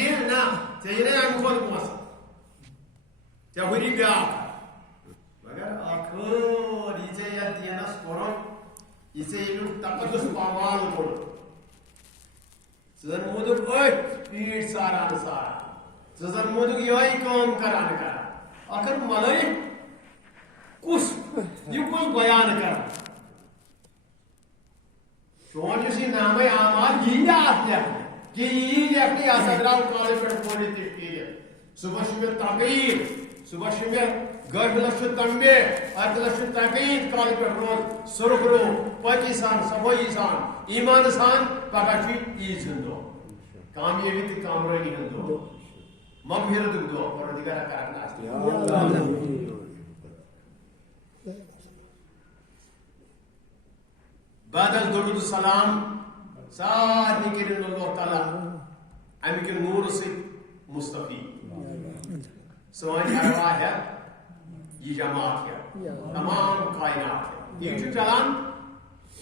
دین نا ژےٚ امہِ کھۄتہٕ پونٛسہٕ ژےٚ ہُری بیٛاکھ مگر آخر یہِ ژےٚ یتھ دیٖنس کوٚرُتھ یہِ ژےٚ ییٚمیُک تقدس پامال کوٚر ژٕ زن موٗدُکھ أتھۍ پیٖٹھ ساران ساران ژٕ زن موٗدُکھ یِہوٚے کٲم کران کران آخر ملٲیِک کُس یہِ کُس بیان کران چون یُس یہِ نامے اعمال یی نہٕ اتھ لیکھنہٕ کہ یی لیکھنہٕ یہِ ہسا درٛاو کالہِ پٮ۪ٹھ پٔرِتھ تہِ پھیٖرِتھ صُبحس چھُ مےٚ تقریٖر صُبحس چھُ مےٚ گٲفِلس چھُ تمبے اردلس چھُ تقریٖر کالہِ پٮ۪ٹھ روز سُرُخ رو پٲکی سان صفٲیی سان ایٖمان سان پگہہ چھُ عیٖذ ہُنٛد دۄہ کامیٲبی تہٕ کامرٲنی ہُنٛد دۄہ مغفرتُک دۄہ پروردگارا کرن آسہِ بعد از درود السلام سارنٕے کٔرِنۍ اللہ تعالیٰ اَمہِ کہِ نوٗرٕ سۭتۍ مُستفیٖد سٲنۍ ارواح ہٮ۪تھ یہِ جماعت ہٮ۪تھ تمام کائنات ہٮ۪تھ یہِ چھُ چلان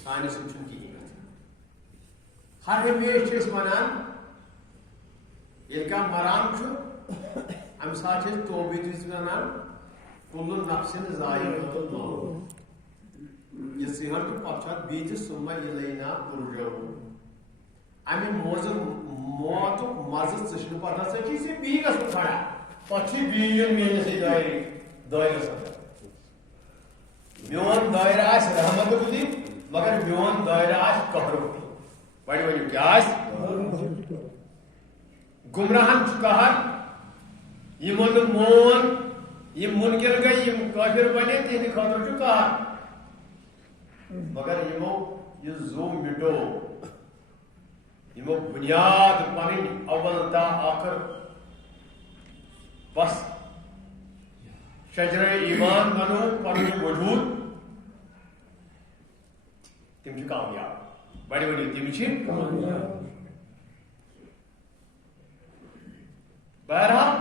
سانہِ سۭتۍ چھُنہٕ کِہیٖنۍ ہر ہمیشہِ چھِ أسۍ ونان ییٚلہِ کانٛہہ مران چھُ اَمہِ ساتہٕ چھِ أسۍ توبہٕ دِژ ونان کُلُ نفسِن ذائقۃُ الموت یہ صحت تو پچھت بیچ سُمہ الینا ترجعون امہِ موتُک مزٕ ژٕ پتہ ہسا چھِ ژےٚ بیٚیہِ گژھُن کھڑا پتہٕ چھُ بیٚیہِ یُن میٲنِسٕے دٲیرس انٛدر میون دٲیرٕ آسہِ رحمتُک دِنۍ مگر میون دٲیرٕ آسہِ قہرُک دِنۍ وۄنۍ ؤنِو کیٛاہ آسہِ گمراہن چھُ قہر یِمن نہٕ مون یِم مُنکِر گٔے یِم کٲفِر بنے تِہنٛدِ خٲطرٕ چھُ قہر مگر یمو یہ زو مٹو یمو بنیاد پنن اول تا آخر بس شجرہ ایمان بنو پنن وجود تم کامیاب بڑی بڑی تم بہرحال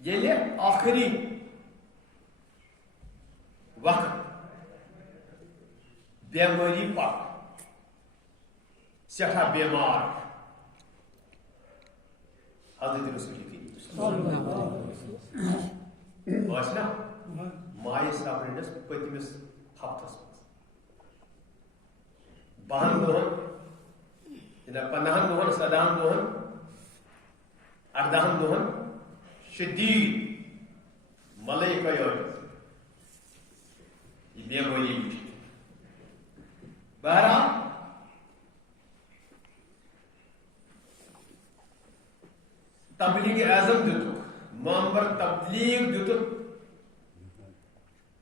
یہ آخری وقت بیماری پتہ سٹھا بیمار حضرت رسول نا ماے سفرنس پتمس ہفتس بہن دہن 15 دہن 17 دہن 18 دہن شدید ملائکہ یہ بیماری بہرحال تبلیغ اعظم دتک مامبر تبلیغ دتک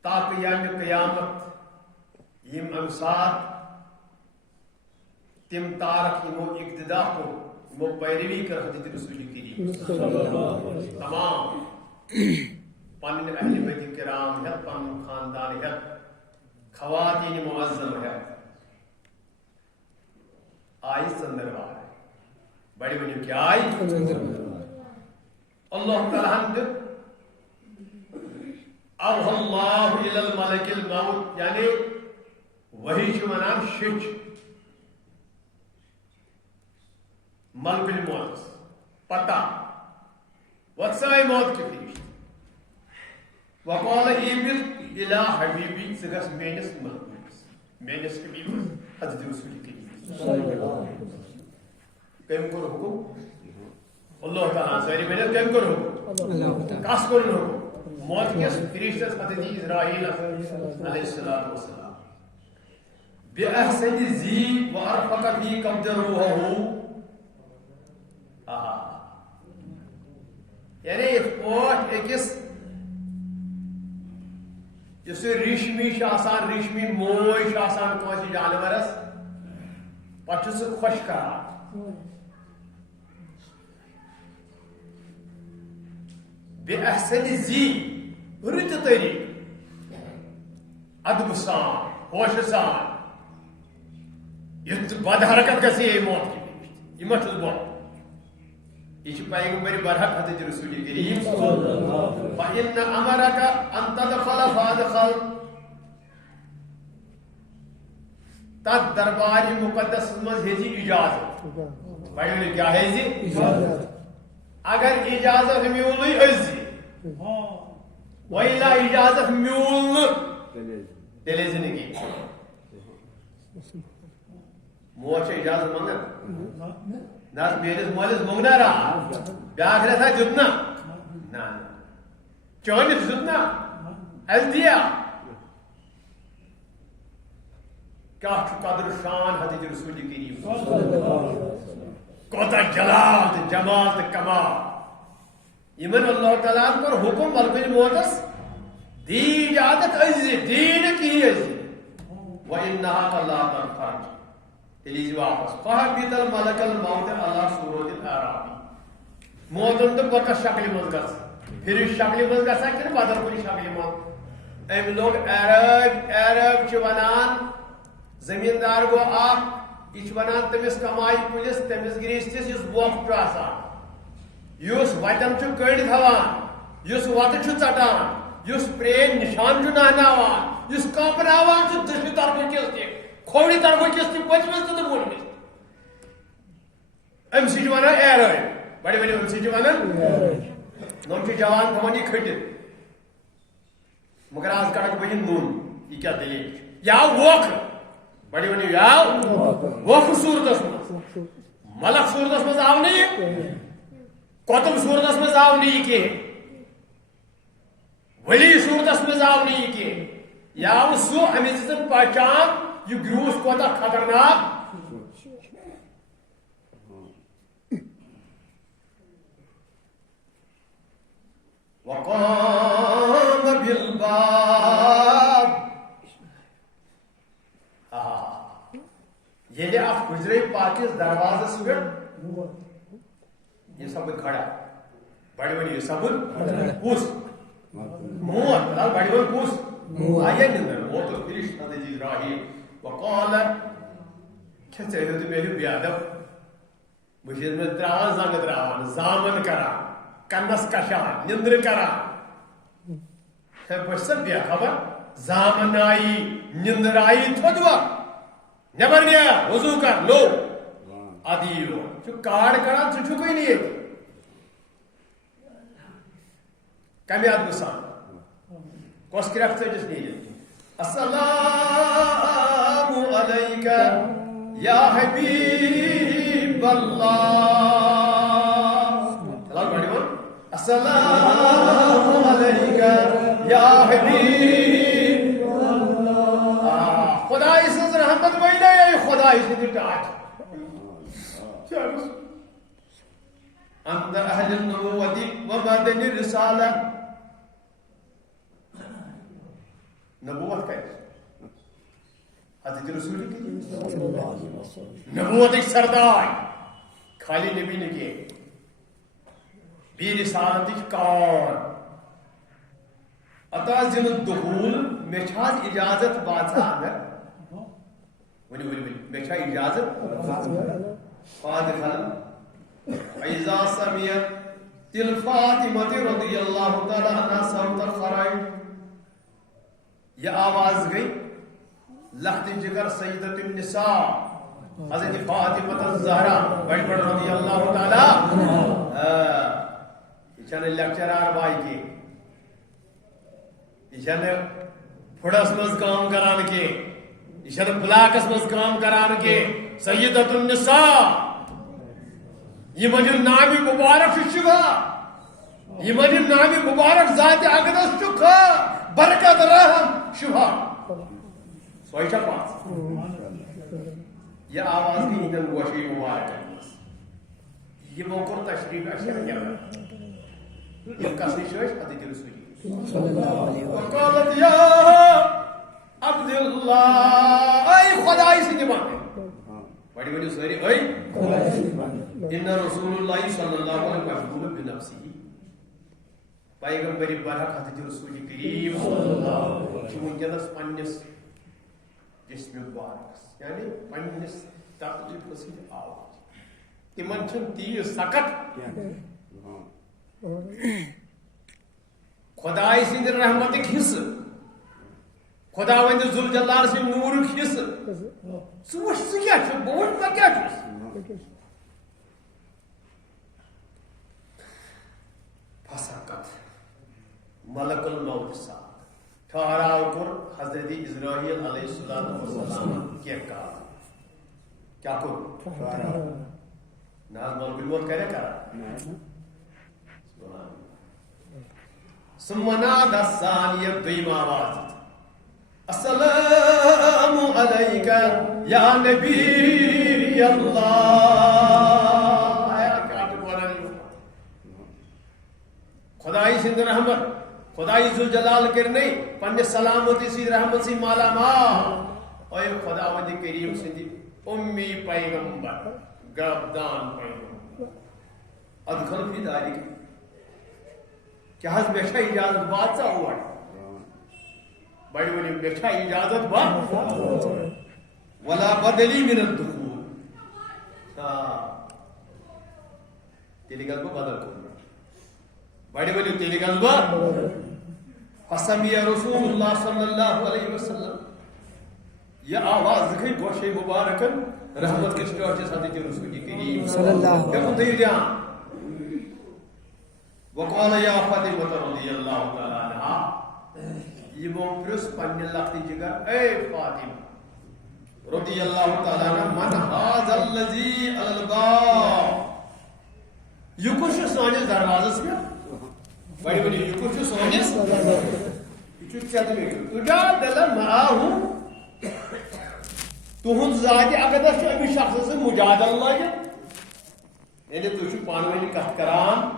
تاکہ یوم قیامت یم امسات تم تارک یمو اقتدا کو یمو پیروی کر حضرت رسول کریم تمام پن اہل بیت کرام ہے پن خاندان ہے خواتین معظم ہے آئی سندروار بڑی بڑی کیا آئی اللہ تعالیٰ حمد اوحى اللہ الى الملک الموت یعنی وہی چھو منام شچ ملک الموت پتہ وَتسائی موت کی فرشت وقال ایبل الى حبیبی سگس مینس ملکوس مینس کبھی حضرت رسول کی کم کر حکم اللہ تعالیٰ ساری محنت کم کر حکم کس کر حکم موت کس فرشتس حضرت اسرائیل علیہ السلام بے احسن زی و ارفق فی قبض روحہو یعنی اس پوٹ ایکس جس ریشمی آسان ریشمی موش آسان کوئی جانورس پتہ سے خوش کران بے احسن زی رت طریق ادب سان ہوش سان یہ بد حرکت گژھِ یہ موت کی یہ مت بوٚڑ یہ پیغمبر برحق حضرت رسول کریم فإن أمرك أن تدخل فادخل تات دربار مقدس مز ہیزی اجازت بڑی کیا ہیزی اگر اجازت میولے ازی ویلا اجازت میول تیلے زندگی موچ اجازت منگن ناس میرس مولس منگنا رہا بیاکھ رہا تھا جتنا نا چونس جتنا از دیا کیا قدر شان حضرت رسول کریم کوتا جلال تو جمال تو کمال یمن اللہ تعالیٰ پر حکم ملکل موتس دی اجازت ازی دین کی ازی وَإِنَّهَا لَا تَنْفَعُ تیلیزی واپس فَحَبِّتَ الْمَلَكَ الْمَوْتِ عَلَى صُورَةِ الْأَعْرَابِ موتن تو بکا شکل مز گژھِ پھر شکل مز گژھا کن بدل کن شکل مز ام لوگ عرب چھ ونان زمیندار گو اخ یہ ونان تمس کمائی پولیس تمس گریستس اس ووکھ چھ آسان یس وتن چھ کڑ تھوان یس وت چھ ژٹان یس پرین نشان چھ نہناوان یس کاپناوان چھ دشنہِ طرفہٕ کِس تہِ کھوورِ طرفہٕ کِس تہِ پٔتمِس تہِ تہٕ بۄنمِس أمۍ سٕے چھِ ونان عرب بڑی ؤنِو أمۍ سٕے چھِ ونان نۄم چھِ جوان تھاوان یہِ کھٔٹِتھ مگر آز کڑکھ بہٕ یہِ نوٚن یہِ کیٛاہ دٔلیٖل چھِ یہِ آو ووکھٕ بڑی ؤنِو یہِ آو ووکھٕ صوٗرتس منٛز ملک صوٗرتس منٛز آو نہٕ یہِ قۄتُب صوٗرتس منٛز آو نہٕ یہِ کینٛہہ ولی صوٗرتس منٛز آو نہٕ یہِ کینٛہہ یہِ آو سُہ أمِس دِژٕن پہچان یہِ گرٛوٗس کوتاہ خطرناک وقام بالباب ییٚلہِ اکھ گُزرے پاکِس دروازس پٮ۪ٹھ یہِ سپُد کھڑا بڑِ ؤنِو یہِ سپُد کُس موت بڑِ ؤنۍ کُس آیا نِندر موت فرش نتیجہ راہی وقال کیا ژےٚ ہیوٚتُے مےٚ ہیوٚ بے ادب بہٕ چھُس مےٚ ترٛاوان زنٛگہٕ ترٛاوان زامن کران کنس کشان نندر کران بہٕ بے خبر زامن آیی نندر آیی تھوٚدوا نٮ۪بر نیر وضوٗ کر لو ادٕ یی ژٕ چھُکھ کاڈ کران ژٕ چھُکھٕے نہٕ ییٚتہِ کمہِ ادبہٕ سان کۄس کرٛٮ۪کھ ژٔٹِس نیٖرِتھ السلام علیکہ یا حبیب اللہ السلام علیکہ یا حبیب اللہ خدای سٕنٛز رحمت بنے خدای سٕنٛدِ ٹاٹھ انت اہل النبوۃ ومدنی الرسالہ نبوت کا حضرت رسول کریم نبوت ایک سردار خالی نبی نے کی بی رسالت کار عطا ذل الدخول میں چھاز اجازت باتا اگر ونی میں چھا اجازت فادخل فیضا سمیت تل فاطمہ رضی اللہ تعالی عنہ صوت الخرائط یہ آواز گئی لخت جگر سیدت النساء حضرت فاطمہ الزہرا بڑی بڑی رضی اللہ تعالی یہ چھنے لیکچرار بائی کی یہ چھنے پھڑس مز کام کران کے یہ چھنے بلاکس مز کام کران کے سیدت النساء یہ مجھے نامی مبارک شکا یہ مجھے نامی مبارک ذات اقدس شکا برکت رحم شبہ سوئیچہ پاس یہ آواز کی ہندن گوشی مبارک ہے یہ موقع تشریف اشیاء کیا ہے یہ کسی شوش حدیث رسولی وقالت یا عبداللہ اے خدای سے نبان ہے بڑی بڑی سوری اے ان رسول اللہ صلی اللہ علیہ وسلم بنفسی پیغمبر برحق حضرت رسول کریم صلی اللہ علیہ وسلم ونکس پنس جسم مبارک یعنی پنس تکلیف سۭتۍ آواز تمن چھُنہٕ تیٖژ سکت خداے سٕنٛدِ رحمتٕکۍ حصہٕ خدا ونہِ ذوالجلال سٕنٛدِ نوٗرُک حصہٕ ژٕ وٕچھ ژٕ کیٛاہ چھُکھ بہٕ وٕچھ بہٕ کیٛاہ چھُس فسقت ملک الموت صاحب ٹھہراو کوٚر حضرت اسرائیل علیہ السلام کینٛہہ کال کیٛاہ کوٚر ٹھہراو نہ حظ ملک الموت کرے کران ثم نادى الثانية دوٚیِم آواز السلام عليك يا نبي الله خدائی سند رحمت خدائی ذوالجلال کرنے پنہ سلامتی سی رحمت سی مالا مال اے خداوند کریم سند امی پیغمبر گردان پیغمبر ادخل فی ذلك کیا حض میں اجازت بات سا ہوا بڑی بڑی میں اجازت بات ولا بدلی من الدخول تیلی گل کو بدل کرنا بڑی بڑی تیلی گل بات فسمی رسول اللہ صلی اللہ علیہ وسلم یہ آواز ذکر گوشے مبارکن رحمت کے شکر حضرت رسول کریم صلی اللہ علیہ وسلم وقال یا فاطمہ رضی اللہ تعالی عنہا یمو پرس پنہ لخت جگر اے فاطمہ رضی اللہ تعالی عنہ من ھذا الذی علی الباب یہ کچھ سانس دروازس پہ بڑی بڑی یہ کچھ سانس یہ چت میں تجا دل معاہو تہند ذات اقدس امس شخص سے مجادل لگے یعنی تھی پانونی کت کران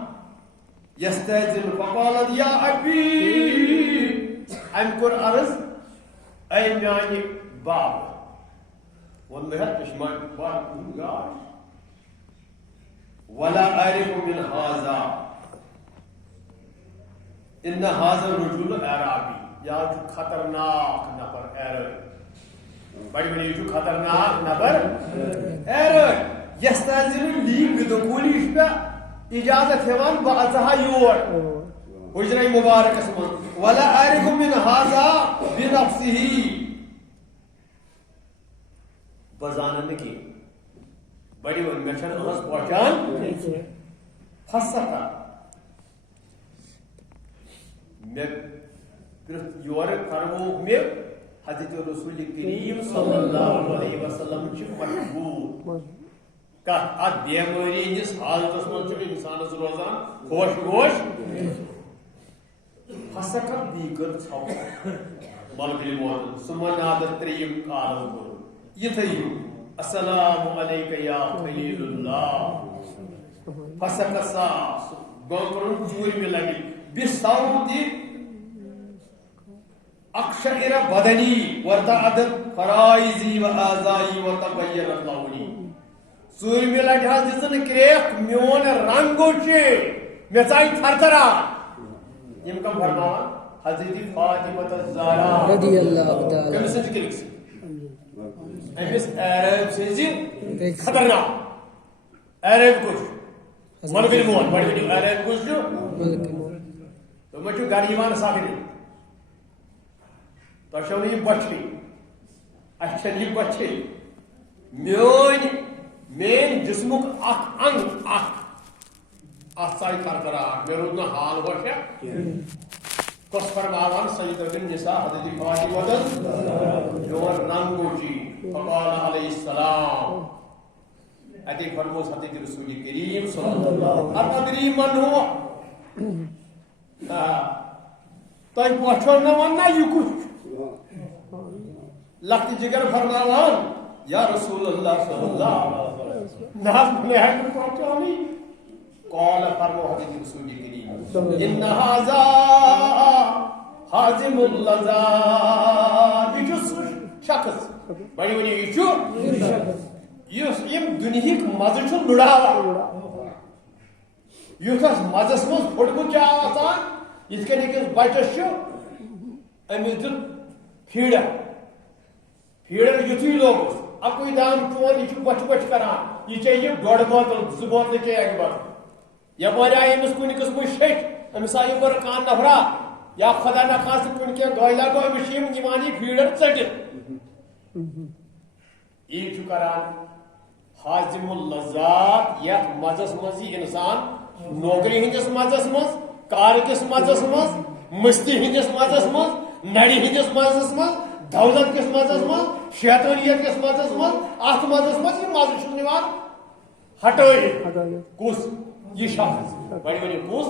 یستاذن فقالت یا ابی ام کور عرض اے میانی باب ون ہے چشمان باب گاش ولا اعرف من هذا ان هذا الرجل اعرابی یا خطرناک نفر عرب بڑی بڑی جو خطرناک نفر عرب یستاذن لی بدخول پہ اجازت ہیوان بعضها یور حجرہ مبارک اسمان ولا اعرف من هذا بنفسه بزانن کی بڑی ون گچھن اس پہچان فسقا میں یور کرو میں حضرت رسول کریم صلی اللہ علیہ وسلم چھ مشہور کہ ات بیماری ہندس حالتس من انسانس روزان خوش گوش فسقت دیگر چھو ملک الموت ثم نادت تریم کالم کو یہ تھیو السلام علیک یا خلیل اللہ فسقت ساس گوکرن چوری میں لگی بصوتی اقشعر بدنی وارتعدت فرائضی و اعضائی وتغیرت لونی سور میں لٹ حض دن کریک میون رنگو چے میں چاہی تھر تھرا یم کم فرماوان حضرت فاطمہ الزہرا رضی اللہ تعالی کم سنج کلک سی امس عرب سنجی خطرناک عرب کچھ ملک الموت بڑی بڑی عرب کچھ جو تو میں چھو گریوان ساکری تو شونی یہ بچی اچھا یہ بچی مین جسمک اخ انگ اخ آسائی ترترار میں رودنا حال ہوشا کس فرماوان سیدت النساء حضرت فاطمہ جور رنگو جی فقال علیہ السلام اتی فرموز حضرت رسول کریم صلی اللہ علیہ وسلم اتدری من ہوا تائی پوچھو نہ وننا یہ کچھ لخت جگر فرماوان یا رسول اللہ صلی اللہ علیہ وسلم ناز میں ہے تو پہنچانی قال فرمو حضرت رسول کریم ان هذا حازم اللذات یہ شخص بڑی بڑی یہ دنیا مزہ لڑاوا یس مزس مز پھٹمت آسان یت کن أکس بچس امس دیت فیڈر یتھی لوگس اکوئی دان چون یہ بچ بچ کران یہ چیے ڈوڑ بوتل زٕ بوتل چیے اکہ بوتل یپر آئی امس کن قسم شیٹ امس آئی بر کان نفرا یا خدا نخواست کن کے گویلا گوی مشیم نیوانی فیڈر ژٹِتھ یہ کران حازم اللذات یتھ مزس مز یہ انسان نوکری ہندس مزس مز کار کس مزس مز مستی ہندس مزس مز نڑی ہندس مزس مز دولت کس مزس مز شیطانیت کس مزس مز ات مزس مز یہ مزہ چھ نوان ہٹوئی کس یہ شخص بڑی بڑی کس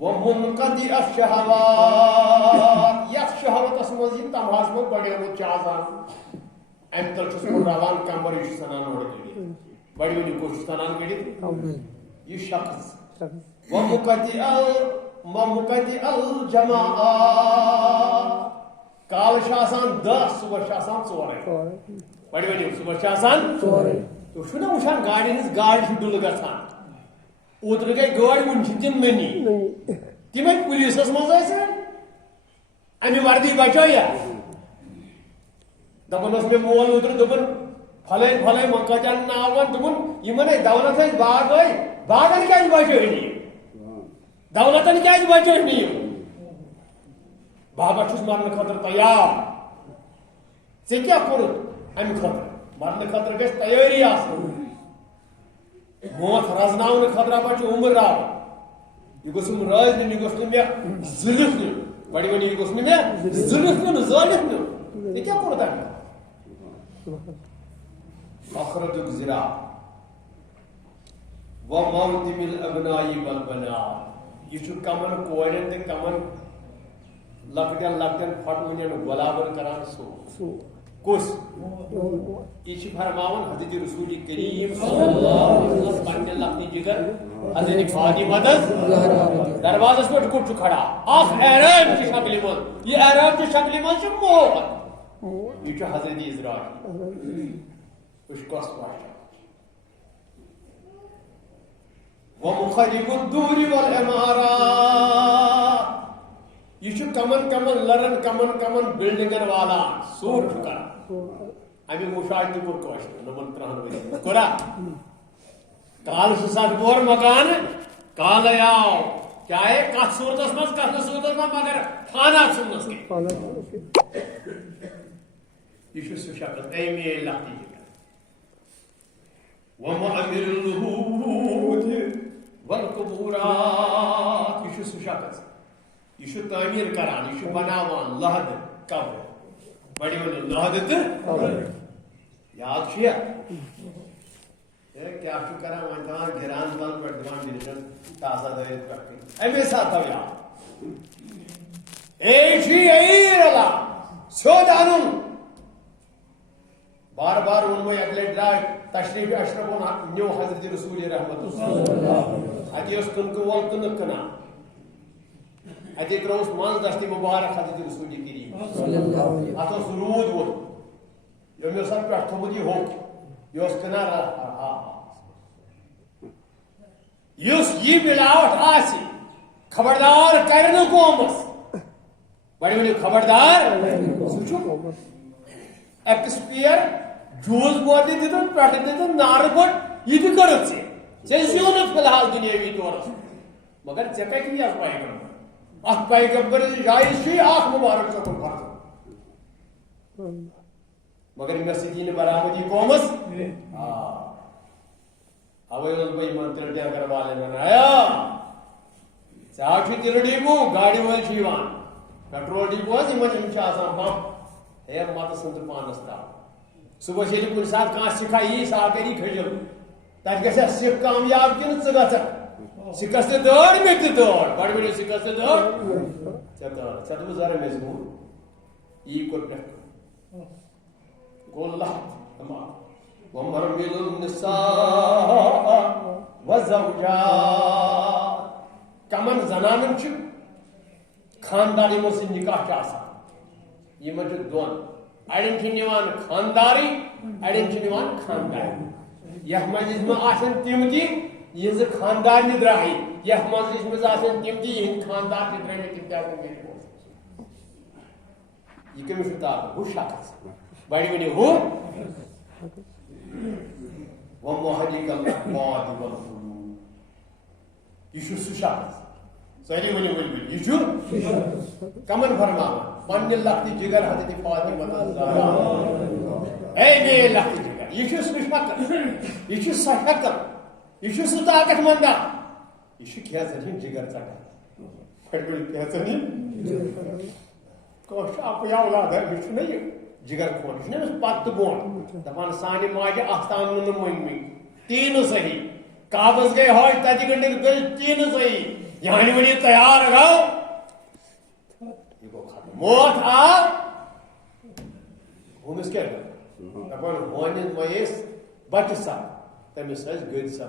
ومنقضی الشہوات یتھ شہوتس مز یہ تمہاس مز بڑیمت آسان ام تل روان کمبر یہ سنان بڑی بڑی کس سنان کڑت یہ شخص ومنقضی الجماعات کال آسان 10 صبح آسان 4 بڑی بڑی صبح آسان 4 تو چھنا وچھان گاڑی ہز گاڑی ڈل گژھان اوتر گئی گاڑی ون تم منی تم پولیسس مز امہ وردی بچویا دپان مے مول اوتر دپان پھلٲنۍ پھلٲنۍ کتین ناو ون دوٚپُن یمن دولت باغ باغن کیٛازِ بچٲے نہٕ دولتن کیٛازِ بچٲے نہٕ یِم بابا چھُس مرنہٕ خٲطرٕ تیار ژےٚ کیٛاہ کوٚرُتھ امہِ خٲطرٕ مرنہٕ خٲطرٕ گژھِ تیٲری آسٕنۍ موت رزناونہٕ خٲطرٕ پتہٕ چھُ عمر راو یہ گوٚژھُم رٲزۍ نیُن یہِ گوٚژھ نہٕ مےٚ زٕلِتھ نیُن بڑی بڑی یہ گوٚژھ نہٕ مےٚ زٕلِتھ نیُن زٲلِتھ نیُن ژےٚ کیٛاہ کوٚرُتھ امہِ آخرتُک زِرا وموتم الابناء والبنات یہ چھُ کمن کورٮ۪ن تہٕ کمن لۄکٹٮ۪ن لۄکٹٮ۪ن پھۄٹوٕنٮ۪ن غۄلامن کران سو کس یہ فرماون حضرت رسول کریم صلی اللہ علیہ وسلم پنہ لفظ جگر حضرت فاطمہ دروازس پہ کٹ کھڑا اخ اعراب کی شکل من یہ اعراب کی شکل من موت یہ حضرت اسرائیل اشکوس باشا ومخرب الدور والعمارات یہ کمن کمن لرن کمن کمن بلڈنگن والا سور کران امی مشاہدہ کور کوشش نمن 3 ؤری کورا کال سات بور مکان کال آو کیا ہے کت صورتس مز کت صورتس مز مگر تھانہ ژھنس یہ سہ شکل امی لفظ ومعمر النهود والقبورات یہ سہ شکل یہ تعمیر کران یہ بناوان لحد قبر بڑی بڑی لحد تو یاد کیا کیا کران ون دان گران بل پہ دان ڈیلیشن تازہ دٲرِتھ پہ امی سات تھو یاد رلا سیود ان بار بار ونمو اک لٹ درائے تشریف اشرف نیو حضرت رسول رحمت اتہ کٕنکہٕ وول کٕنک کٕنان اتہ تروس من دستی مبارک حضرت رسول کریم ات رود ووت یم سات پہ تھومت یہ ہوک یہ کنان اس یہ ملاوٹ آسی خبردار کرنے قومس بڑی بڑی خبردار ایکسپیر جوس بوتل دن پہ دن نار بٹ یہ تہ کر زیون فی الحال دنیاوی طورس مگر ے کتنی ات پیغمبر ات پیغمبر جائز اخ مبارک صبن فرض مگر مے سدی برآمدی قومس اوے بھائی منتر ٹینکر والے بنایا ژے تلہ ڈیبو گاڑی وول پیٹرول ڈیبو بمپ ہے مت سند پانس ترا صبح ییٚلہِ کُنہِ ساتہٕ کانٛہہ سکھا یی ساکری کھٔجِل تتہِ گژھِ سکھ کامیاب کِنہٕ ژٕ گژھکھ سکھس تہِ دٲڑ مےٚ تہِ دٲڑ بڑِ بڑِ سکھس تہِ دٲڑ ژےٚ دوٚپُس ذرا مےٚ یی کوٚر پرٛٮ۪تھ گوٚو لحد ومرمل النساء وزوجات کمن زنانن چھ خاندار یمن سۭتۍ نکاح چھ آسان یمن چھ دون اڑین چھ نوان خانداری اڑین چھ نوان خاندار یتھ مجلس میں آسن تم تہ یہذ خاندار درائے یتھ مجلس میں آسن تم تہ یہند خاندار تہ درائے تم تہ یہ کمس طاقت ہو شخص بڑی بڑی ہو ومهلك الأقواد والقلوب یہ سہ شخص ساری ونی ول یہ چھو کمن فرماوا پنہ لخت جگر حضرت فاطمہ الزہرا اے میری لخت جگر یہ چھو سہ شکل یہ چھو سہ شکل یہ چھو سہ طاقت مندہ یہ چھو کھیژن ہند جگر ژٹان پھٹبل کھیژن ہند کانٛہہ چھُ اَپُے اولادہ یہ چھُ نا یہ جگر کھون یہ چھُ نا پتہٕ بۄن دپان سانہِ ماجہِ آستان نہٕ مٔنمٕتۍ تی نہٕ صحیح کابس گئی ہوج تتہِ گٔنڈِتھ گٔے تی نہٕ صحیح یعنی ونی تیار گو یہ گو ختم موت آو ہونس کیا دپان ہونس میس بچہ سا تمس گد سا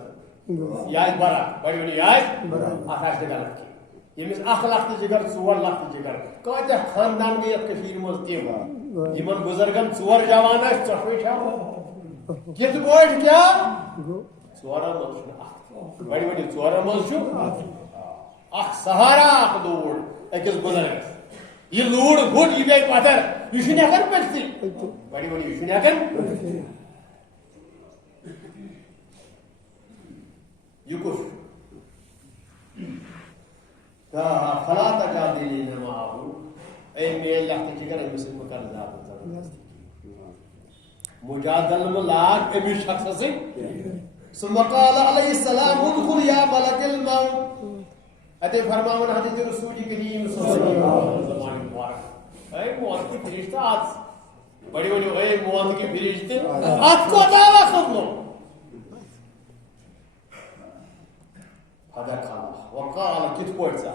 یہ برا بڑی ونی یہ ات غلط کی یمس 1 لخت جگر 4 لخت جگر کتہ خاندان گئی کشیر مز تم یمن بزرگن 4 جوان ژٹوے کت پٲٹھۍ کیا 4 مز بڑی ونی 4 مز اخ سہارا اخ لوڑ اکس بزرگس یہ لوڑ پھٹ یہ گئی پتھر یہ چھُنہٕ ہٮ۪کان پٔکِتھٕے بڑی ونی یہ چھُنہٕ ہٮ۪کان یہ کُس فلا تجادلنی معه اے میل لخت جگر امس مکر زیادہ زبردستی مجادل میں لاگ امس شخص سے ثم قال علیہ السلام ادخل یا ملک الموت اتے فرماون حضرت رسول کریم صلی اللہ علیہ وسلم اے موت کی فرشتہ آت بڑی بڑی اے موت کی فرشتے آت کو دعویٰ کرنو فدخل وقال کت پوٹ سا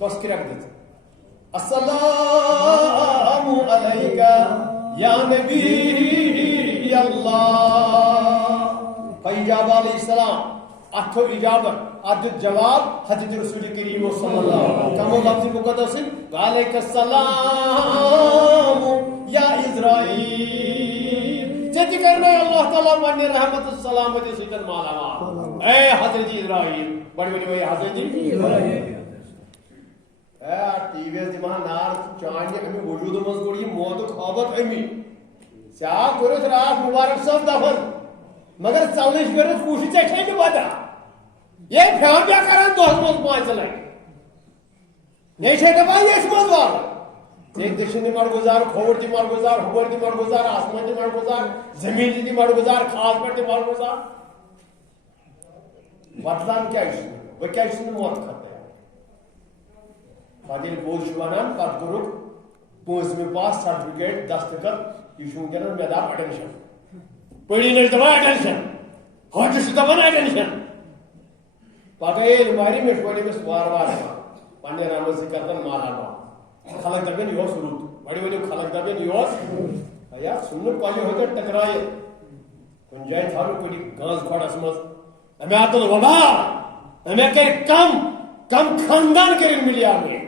کس کرک دیت السلام علیکہ یا نبی اللہ فاجاب علیہ السلام اتھو اجابت ادت جواب حضرت رسول کریم صلی اللہ علیہ وسلم کمو لفظ مقدس علیک السلام یا اسرائیل جتی کرنا اللہ تعالیٰ پنہ رحمت السلامتی سیدن مالا مال اے حضرت اسرائیل بڑی بڑی بڑی حضرت اسرائیل اے ٹی وی دمان نار چانجے امی وجود مز گوڑی موت خوابت امی سیاہ کرت رات مبارک صاحب دفن مگر چلنش کرت کوشش چکھے نہیں پتا یہ پھیان کیا کرن دوست مز پانچ لائن نہیں چھے دبا یہ مز والا ایک دشن دی مر گزار کھوڑ دی مر گزار ہوبر دی مر گزار آسمان دی مر گزار زمین دی مر گزار خاص پر دی مر گزار مطلب کیا ہے وہ کیا ہے موت کرتا ہے فادل بوز شوانان پت کرک پانچویں پاس سرٹیفکیٹ دستخط یہ چھو کرن میدان اٹینشن پڑھی نہیں دبا اٹینشن ہوج سے دبا اٹینشن پتہ یہ ماری میں شوانی میں سوار وار پانے رام سے کرتن مالا با خلق دبن یوس روت بڑی بڑی خلق دبن یوس یا سنن پالے ہوتے ٹکرائے کن جائے تھارو پڑی گاز کھوڑس مز ہمیں آتل وبا ہمیں کئی کم خاندان کریں ملی آگے